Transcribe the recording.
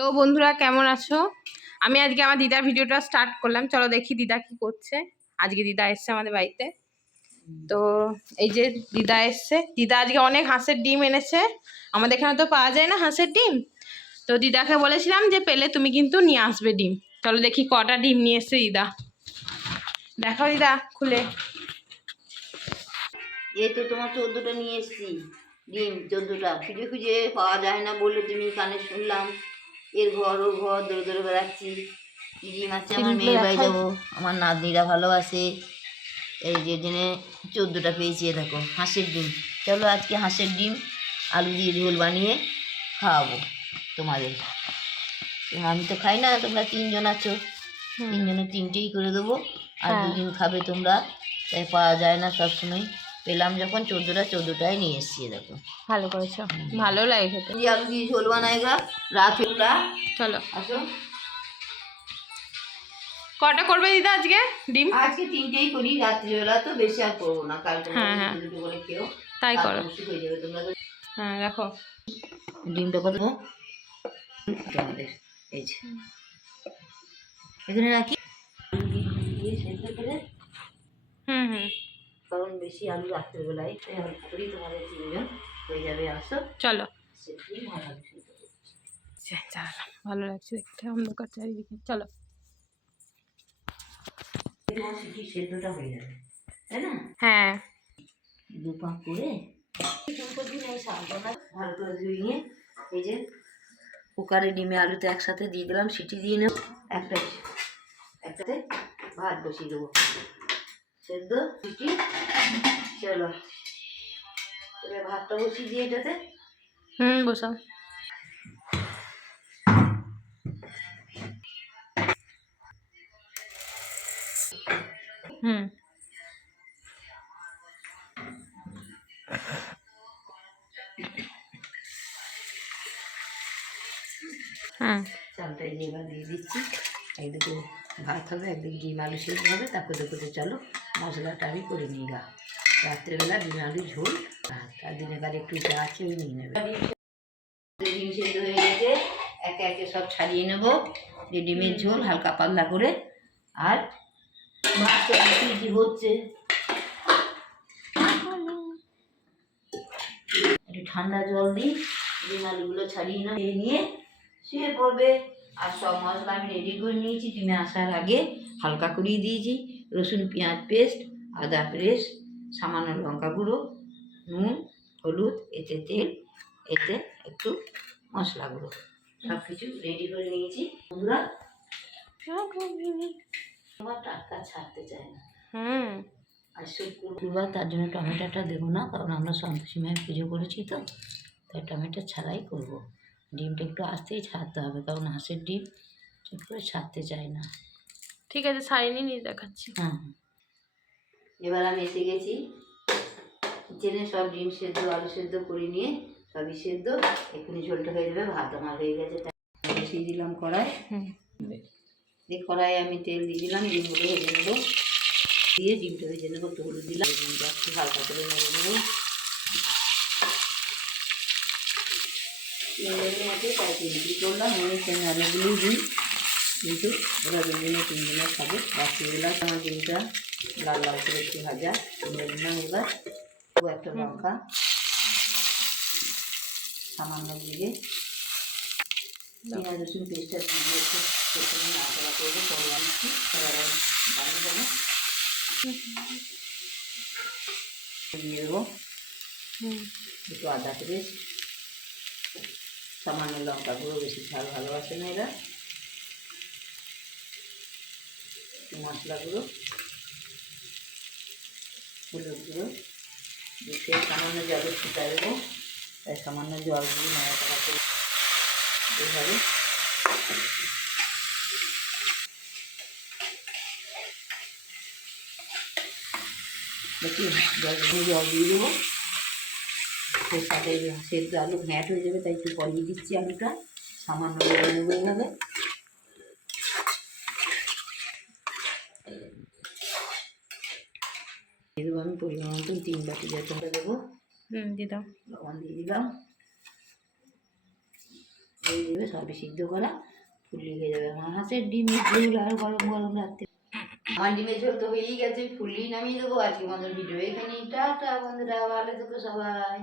তো বন্ধুরা, কেমন আছো? আমি আজকে আমার দিদার ভিডিওটা স্টার্ট করলাম। চলো দেখি দিদা কি করছে। আজকে দিদা এসছে আমাদের বাড়িতে। তো এই যে দিদা এসছে। দিদা আজকে অনেক হাঁসের ডিম এনেছে। আমাদের এখানে তো পাওয়া যায় না হাঁসের ডিম। তো দিদাকে বলেছিলাম যে, পেলে তুমি কিন্তু নিয়ে আসবে ডিম। চলো দেখি কটা ডিম নিয়ে এসছে দিদা। দেখো দিদা, খুলে। এই তো তোমার চোদ্দোটা নিয়ে এসছি। ডিম, চোদ্দোটা। খুঁজে খুঁজে পাওয়া যায় না বলে তুমি কানে শুনলাম। এর ঘর ওর ঘর দৌড়ে দৌড়ে বেড়াচ্ছি। ডিম আছে আমার মেয়ের বাড়ি। যাব। আমার নাতনিরা ভালোবাসে। এই যে দিনে চোদ্দোটা পেয়েছি এ দেখো হাঁসের ডিম। চলো আজকে হাঁসের ডিম আলু দিয়ে ঝোল বানিয়ে খাওয়াবো তোমাদের। আমি তো খাই না তোমরা তিনজন আছো। তিনজনে তিনটেই করে দেবো। আর হ্যাঁ। দুদিন খাবে তোমরা তাই পাওয়া যায় না সবসময়। পেলাম যখন চোদ্দোটা চোদ্দোটাই নিয়ে এসছি দেখো। ভালো করেছ। ভালো লাগে খেতে আলু দিয়ে ঝোল বানাইগা রাত হলা। চলো। আসো। কটা করবে দিদা আজকে? ডিম? আজকে তিনটেই করি রাত্রিবেলা তো বেশি আর করব না কাল তোমরা হ্যাঁ, হ্যাঁ। করে খেও তাই করো। হয়ে যাবে তোমরা তো হ্যাঁ দেখো। ডিমটা কত? তোমাদের। এই যে। এখানে রাখি। হুম হুম। বেশি আলু রাত্রিবেলায় তাই অল্প করেই তোমাদের তিনজন হয়ে যাবে আসো। চলো। সেটাই ভালো চালালাম ভালো লাগছে দেখতে অন্ধকার চারিদিকে। চলো। সেদ্ধটা হয়ে যাবে তাই না? হ্যাঁ। দু পাক করে ভালো করে ধুইয়ে এই যে কুকারে ডিমে আলুতে একসাথে দিয়ে দিলাম সিটি দিয়ে নেব একটা একটাতে ভাত বসিয়ে দেবো। সেদ্ধ সিটি চলো এবার ভাতটা বসিয়ে দিয়ে এটাতে। হুম বসাও। হুম। হুম চালটা এই যে এবার দিয়ে দিচ্ছি। একদিকে ভাত হবে, একদিন ডিম আলু সেদ্ধ হবে, তারপরে দেখতে চলো মশলাটা আমি করে নিই গা রাত্রেবেলা ডিম আলু ঝোল, ভাত। আর দিনের বাড়ি একটু যা আছে ওই নিয়ে নেবে। ডিম সেদ্ধ হয়ে গেছে, একে একে সব ছাড়িয়ে নেব। যে ডিমের ঝোল, হালকা পাতলা করে। আর তো কি হচ্ছে। একটু ঠান্ডা জল দিই, ডিম আলুগুলো ছাড়িয়ে নিয়ে শুয়ে পড়বে। আর সব মশলা আমি রেডি করে নিয়েছি ডিমে আসার আগে হালকা করিয়ে দিয়েছি রসুন পেঁয়াজ পেস্ট আদা পেস্ট সামান্য লঙ্কা গুঁড়ো নুন হলুদ এতে তেল এতে একটু মশলা গুঁড়ো। সব কিছু রেডি করে নিয়েছি। বন্ধুরা টাটকা ছাড়তে চায় না। হুম। আর শুক্রবার তার জন্য টমেটোটা দেবো না কারণ আমরা সন্তোষী মায়ের পুজো করেছি তো তাই টমেটো ছাড়াই করব। ডিমটা একটু আসতেই ছাড়তে হবে কারণ হাঁসের ডিম চট করে ছাড়তে চায় না। ঠিক আছে সারিনি নিয়ে দেখাচ্ছি। হ্যাঁ। এবার আমি এসে গেছি কিচেনে সব ডিম সেদ্ধ আলু সেদ্ধ করে নিয়ে সবই সেদ্ধ এক্ষুনি ঝোলটা হয়ে যাবে ভাত আমার হয়ে গেছে তাই বসিয়ে দিলাম কড়াই। হুম। দিয়ে কড়াইয়ে আমি তেল দিয়ে দিলাম ডিমগুলো ভেজে নেব। দিয়ে ডিমটা ভেজে নেব একটু হলুদ দিলাম ডিমটা একটু হালকা করে নেব। দিই কিন্তু ওরা দুজনে তিনজনে খাবে বাকিগুলো আমার ডিমটা লাল লাল করে একটু ভাজা তুলে নিলাম একটা লঙ্কা সামান্য দিয়ে রসুন পেস্টটা দিয়ে দিয়েছে প্রথমে নাড়াচাড়া করব একটু আদা পেস্ট সামান্য লঙ্কা গুঁড়ো বেশি ঝাল ভালোবাসে না এরা। মশলা গুঁড়ো, হলুদ গুঁড়ো দিয়ে সামান্য জলে ফুটা দেবো। তাই সামান্য জল দিয়ে নাড়াচাড়া করে এইভাবে। দেখি জল জল দিয়ে দেবো। সেই সাথে সেদ্ধ আলু ঘ্যাঁট হয়ে যাবে তাই একটু পরিয়ে দিচ্ছি আলুটা। সামান্য দেবো এইভাবে দিয়ে দেবো আমি পরিমাণ মতন তিন বাটি যতটা দেবো। হুম দিয়ে দাও। লবণ দিয়ে দিলাম। হয়ে যাবে সবই সিদ্ধ করা ফুলিয়ে হয়ে যাবে। আমার হাঁসের ডিমের ঝোল আর গরম গরম রাখতে আমার ডিমের ঝোল তো হয়েই গেছে ফুলিয়ে নামিয়ে দেবো। আজকে আমাদের ভিডিও এখানেই। টাটা বন্ধুরা ভালো থেকো সবাই।